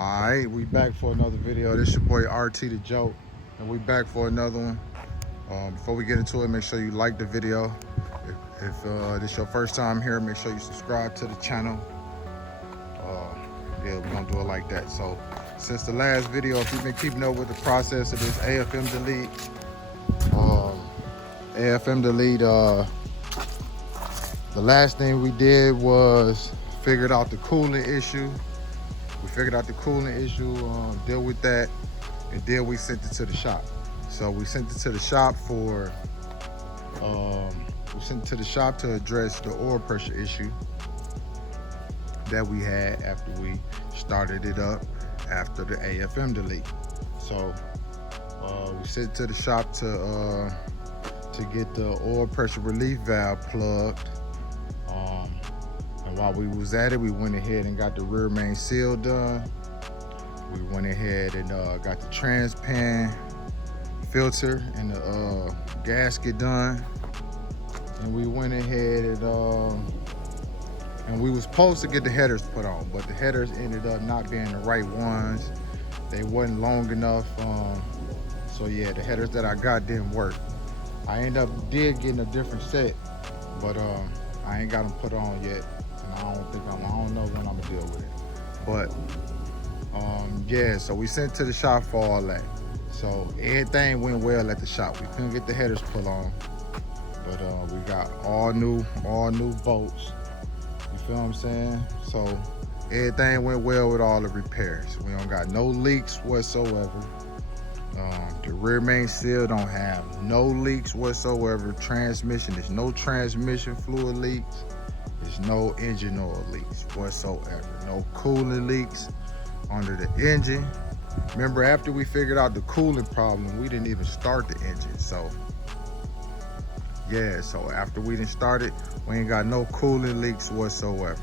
Alright, we back for another video. This your boy RT the Joke, and we back for another one. Before we get into it, make sure you like the video. If this your first time here, make sure you subscribe to the channel. Yeah, we're gonna do it like that. So, since the last video, if you've been keeping up with the process of this AFM delete, the last thing we did was figured out the cooling issue. We figured out the cooling issue, deal with that, and then we sent it to the shop. So we sent it to the shop to address the oil pressure issue that we had after we started it up after the AFM delete. So we sent it to the shop to get the oil pressure relief valve plugged. And while we was at it, we went ahead and got the rear main seal done. We went ahead and got the transpan filter and the gasket done. And we went ahead and we was supposed to get the headers put on, but the headers ended up not being the right ones. They wasn't long enough. So yeah, the headers that I got didn't work. I did getting a different set, but I ain't got them put on yet. And I don't know when I'm gonna deal with it. But yeah, so we sent to the shop for all that. So everything went well at the shop. We couldn't get the headers put on, but we got all new bolts. You feel what I'm saying? So everything went well with all the repairs. We don't got no leaks whatsoever. The rear main seal don't have no leaks whatsoever. Transmission, there's no transmission fluid leaks. There's no engine oil leaks whatsoever. No cooling leaks under the engine. Remember, after we figured out the cooling problem, we didn't even start the engine. So yeah, so after we didn't start it, we ain't got no cooling leaks whatsoever.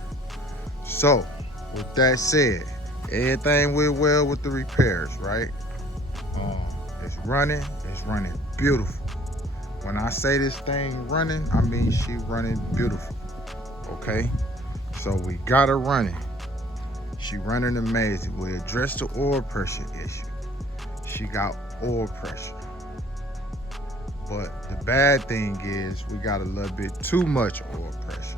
So with that said, everything went well with the repairs, right? It's running beautiful. When I say this thing running, I mean she running beautiful. Okay, so we got her running. She running amazing. We addressed the oil pressure issue. She got oil pressure. But the bad thing is we got a little bit too much oil pressure.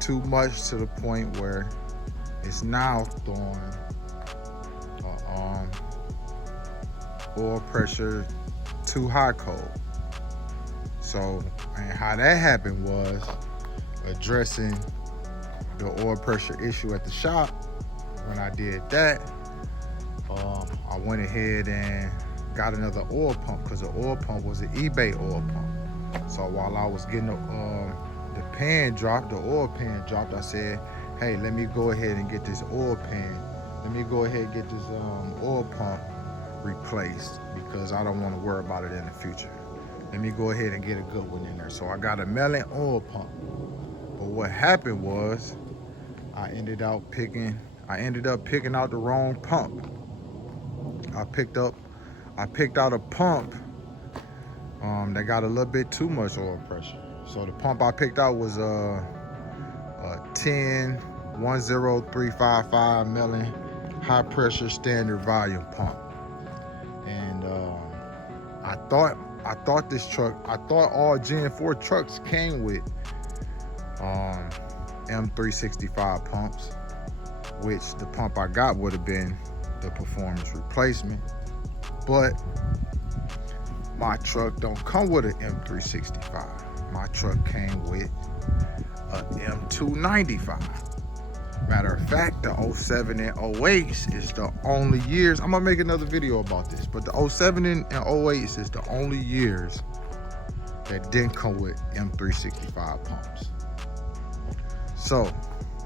Too much to the point where it's now throwing oil pressure too high cold. So, and how that happened was addressing the oil pressure issue at the shop. When I did that, I went ahead and got another oil pump, because the oil pump was an eBay oil pump. So while I was getting the oil pan dropped, I said, hey, let me go ahead and get this oil pan. Let me go ahead and get this oil pump replaced, because I don't want to worry about it in the future. Let me go ahead and get a good one in there. So I got a melon oil pump. But what happened was I ended up picking out the wrong pump. I picked out a pump that got a little bit too much oil pressure. So the pump I picked out was a 10355 melon high pressure standard volume pump. And I thought all Gen 4 trucks came with M365 pumps, which the pump I got would have been the performance replacement. But my truck don't come with an M365. My truck came with a M295. Matter of fact, the 07 and 08 is the only years. I'm gonna make another video about this, but the 07 and 08 is the only years that didn't come with M365 pumps. So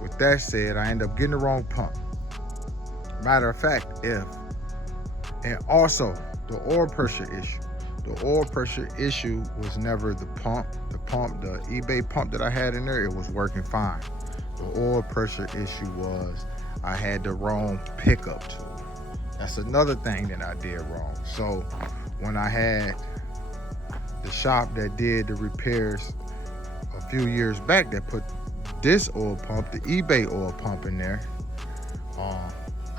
with that said, I ended up getting the wrong pump. Matter of fact, and also the oil pressure issue. The oil pressure issue was never the pump. The eBay pump that I had in there, it was working fine. The oil pressure issue was I had the wrong pickup tool. That's another thing that I did wrong. So when I had the shop that did the repairs a few years back that put this oil pump, the eBay oil pump in there,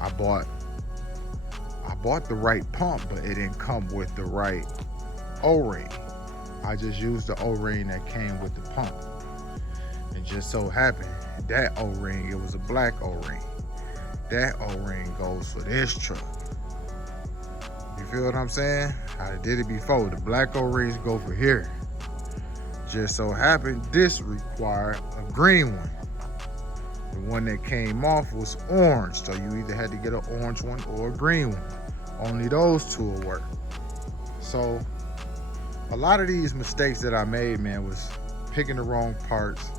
I bought the right pump, but it didn't come with the right O-ring. I just used the O-ring that came with the pump. And just so happened, that O-ring, it was a black O-ring. That O-ring goes for this truck. You feel what I'm saying? I did it before. The black O-rings go for here. Just so happened, this required a green one. The one that came off was orange, so you either had to get an orange one or a green one. Only those two will work. So a lot of these mistakes that I made, man, was picking the wrong parts,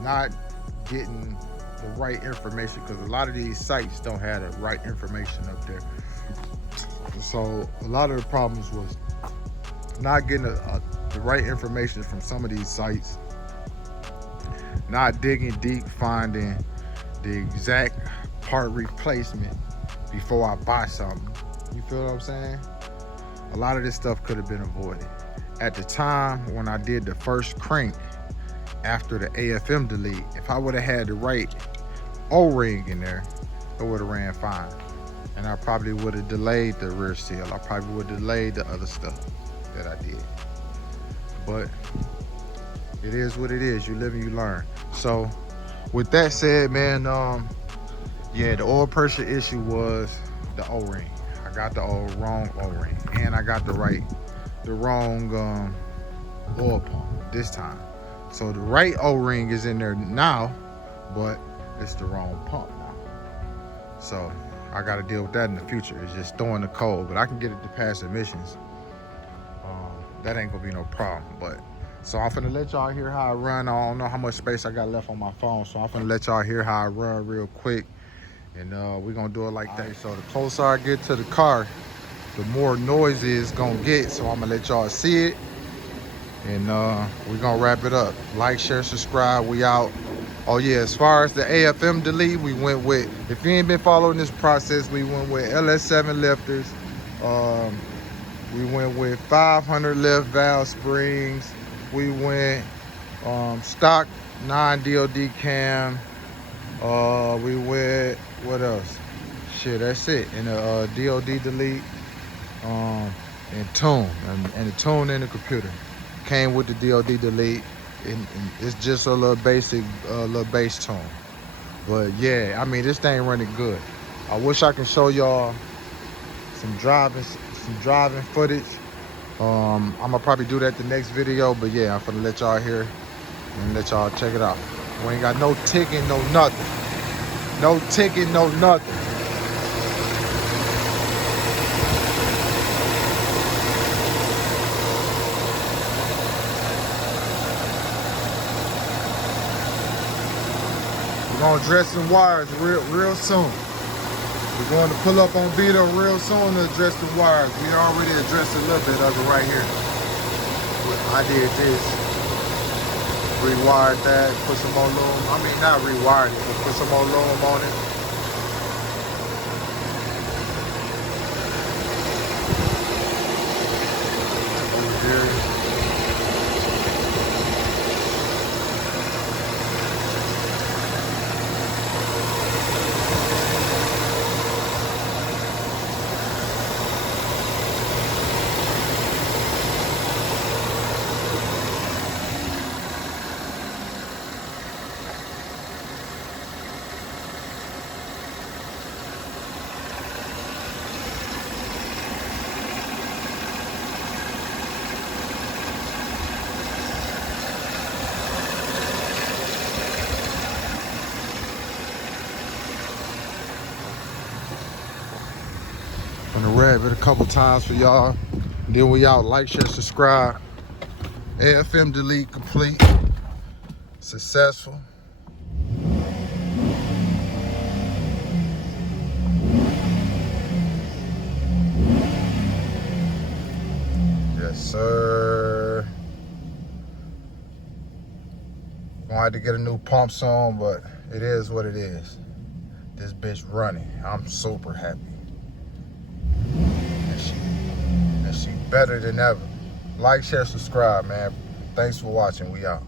not getting the right information, because a lot of these sites don't have the right information up there. So a lot of the problems was not getting the right information from some of these sites, not digging deep, finding the exact part replacement before I buy something. You feel what I'm saying? A lot of this stuff could have been avoided. At the time when I did the first crank after the AFM delete, if I would have had the right O-ring in there, it would have ran fine. And I probably would have delayed the rear seal. I probably would have delayed the other stuff that I did. But it is what it is. You live and you learn. So with that said, man, yeah, the oil pressure issue was the O-ring. I got the wrong O-ring, and I got the wrong oil pump this time. So the right O-ring is in there now, but it's the wrong pump now. So I got to deal with that in the future. It's just throwing the code, but I can get it to pass emissions. That ain't gonna be no problem. But so I'm finna let y'all hear how I run. I don't know how much space I got left on my phone, so I'm finna let y'all hear how I run real quick, and we're gonna do it like that. So the closer I get to the car, the more noise it's gonna get. So I'm gonna let y'all see it, and we're gonna wrap it up. Like, share, subscribe. We out. Oh yeah, as far as the AFM delete, we went with, if you ain't been following this process, we went with LS7 lifters. We went with 500 lift valve springs. We went stock non-DOD cam. We went, what else? Shit, that's it. And the DOD delete, and tune, and the tune in the computer came with the DOD delete. And it's just a little basic, little bass tone. But yeah, I mean, this thing running good. I wish I could show y'all some driving footage. I'm gonna probably do that the next video, but yeah, I'm gonna let y'all hear and let y'all check it out. We ain't got no ticking, no nothing. No ticking, no nothing. We're gonna address some wires real soon. We're going to pull up on Vito real soon to address the wires. We already addressed a little bit of it right here. I did this, rewired that, put some more loom. I mean, not rewired it, but put some more loom on it. Over here. Gonna rev it a couple times for y'all. Then we out. Like, share, subscribe. AFM delete complete. Successful. Yes, sir. Gonna have to get a new pump soon, but it is what it is. This bitch running. I'm super happy. And she better than ever. Like, share, subscribe, man. Thanks for watching. We out.